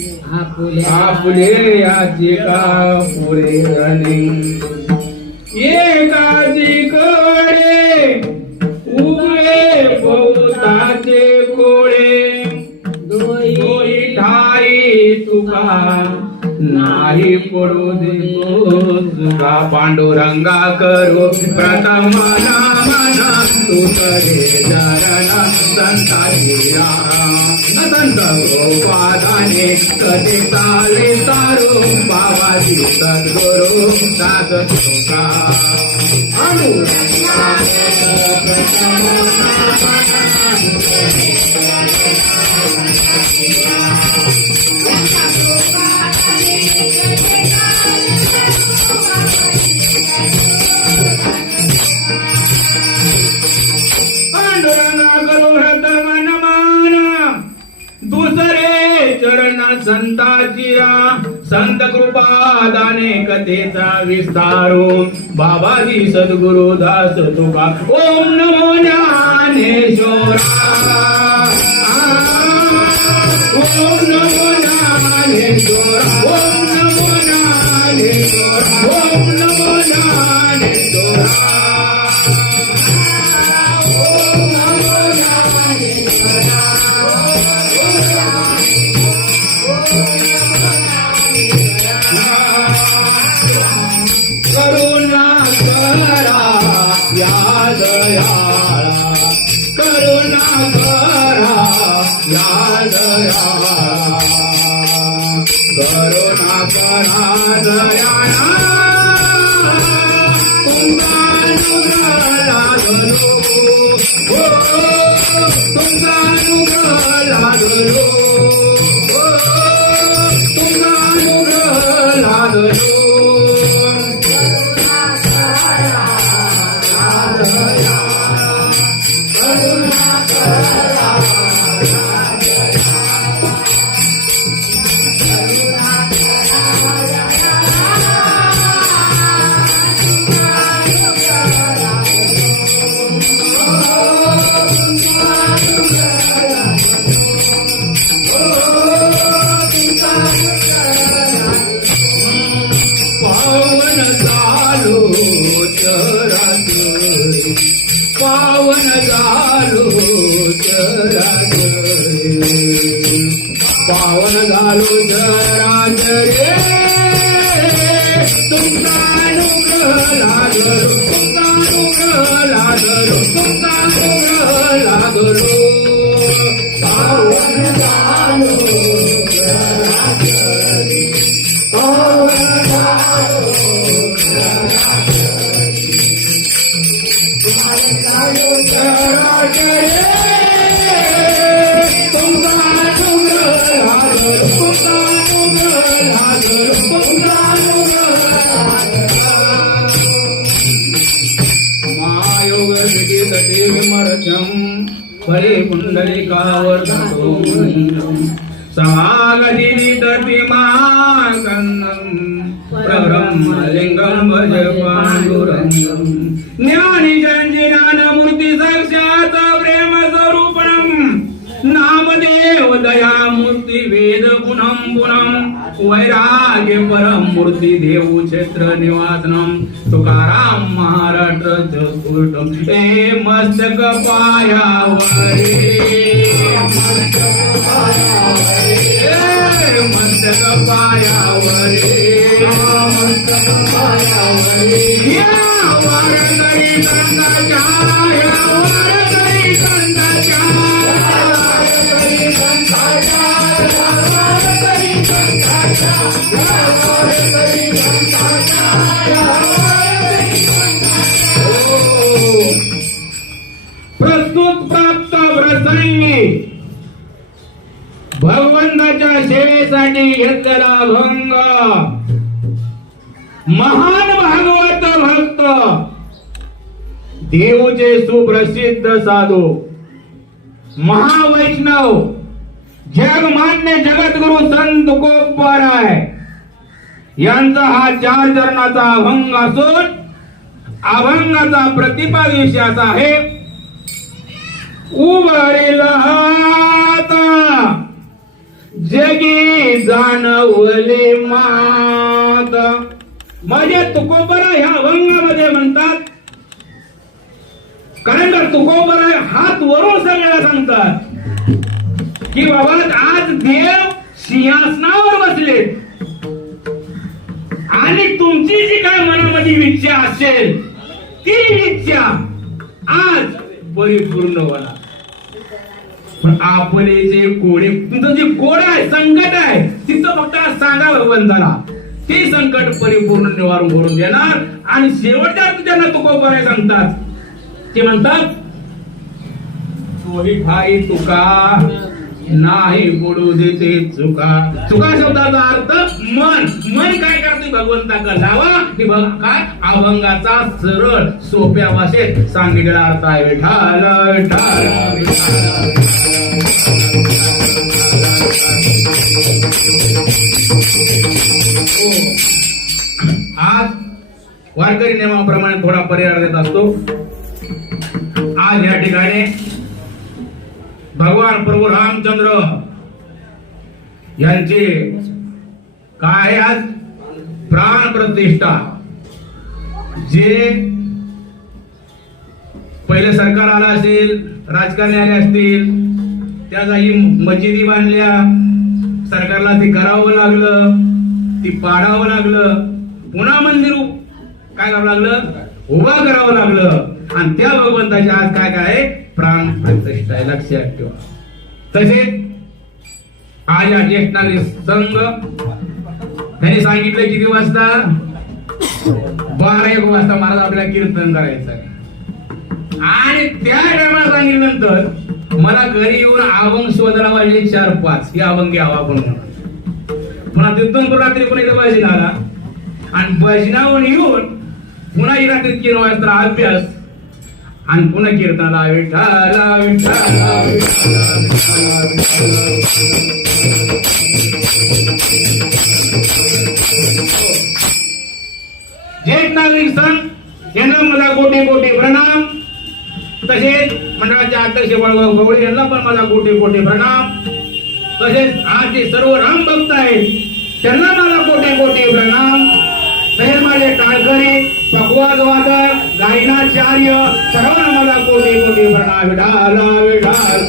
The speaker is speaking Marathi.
आपले याची का पुरे झाले एकाची कडे उभे बहुताचे कोळे दोई ठाई तुका नाही पडू दे तुका पांडुरंगा करू प्रथम नामना तू करे चरण संत गोपादाने कधी चाले तारू बाबाजी सद्गुरु दास तुका चरण संत कृपा दाने कथेचा विस्तारो. बाबाजी सद्गुरु दास तुका. ओम नमो ज्ञानेश्वरा. ओम नमो ज्ञानेश्वरा. ओम नमो ज्ञानेश्वरा. ओम नमो ज्ञानेश्वरा. करुणा करा दयाळा तुमचा घालू राज रे. तुमचा अनुग्रह लागलो तुमचा अनुग्रह लागलो. तुमचा अनुग्रह लागलो फळे कुंडलिकावर समागदिनी तटी महाकन्नम भज पाण्डुरङ्गम् श्री देव क्षेत्र निवासनम। तुकाराम महाराष्ट्र स्फुटम हे मस्तक पायावरे। मस्तक पायावरे। वारकरी सेवेसाठी घेतलेला भंग महान भागवत भक्त. देवचे सुप्रसिद्ध साधू. महावैष्णव. जगमान्य जगद्गुरु संत तुकोबार आहे यांचा हा चार चरणाचा अभंग असून अभंगाचा प्रतिपाद विषय आहे. उघडील हात जगी जाणवले मात म्हणजे तुकोबरा ह्या अभंगामध्ये म्हणतात. कारण का तुकोबरा हात वरून सगळ्याला सांगतात. की बाबा आज देव सिंहासनावर बसले. आणि तुमची जी काय मनामध्ये इच्छा असेल ती इच्छा आज परिपूर्ण होणार. पण आपले जे कोडे तुमचं जे कोड आहे संकट आहे तुमचं फक्त सांगा भगवंताला ते संकट परिपूर्ण निवारण करून देणार आणि शेवटच्या त्यांना तुकोबराय सांगतात? ते म्हणतात तोही ठाई तुका नाही बुडू देते चुका. चुका शब्दाचा अर्थ मन. मन काय करते भगवंताका लावा? की बघ काय? अभंगाचा सरळ सोप्या भाषेत सांगितलेला अर्थ आहे. विठाल विठाल विठाल. आज वारकरी नियमाप्रमाणे थोडा परिहार देत असतो. आज या ठिकाणी भगवान प्रभू रामचंद्र यांचे काय आहे आज? प्राण प्रतिष्ठा. जे पहिले सरकार आलं असेल राजकारणी आले असतील त्या जागी मशिदी बांधल्या. सरकारला ते करावं लागलं ती पाडावं लागलं पुन्हा मंदिर काय करावं लागलं? उभा करावं लागलं. आणि त्या भगवंताच्या आज काय काय प्राण प्रतिष्ठा आहे. लक्षात ठेवा. तसेच आज या ज्येष्ठ नागरिक संघ त्यांनी सांगितलं किती वाजता? बारा एक वाजता महाराज आपल्याला कीर्तन करायचं आहे. आणि त्या टायमाला सांगितल्यानंतर मला घरी येऊन अभंग शोधायला पाहिजे चार पाच. हे अभंग घ्यावा आपण म्हणून. पुन्हा तिथून तो रात्री पण एकदा भजन आला आणि भजनावर येऊन पुन्हा रात्रीत रात्री तीन वाजता अभ्यास. आणि पुन्हा कीर्तनाला विठाला विठाला हो. ज्येष्ठ नागरिक सण यांना मला कोटी कोटी प्रणाम. तसेच मंडळाचे अध्यक्ष वळगाव गवळी यांना पण माझा कोटी कोटी प्रणाम. तसेच आज जे सर्व राम भक्त आहेत त्यांना माझा कोटी कोटी प्रणाम. तसेच माझे टाळकरी पकवाज वादक गायनाचार्य सर्वांना माझा कोटी कोटी प्रणाम. विढाला विढाल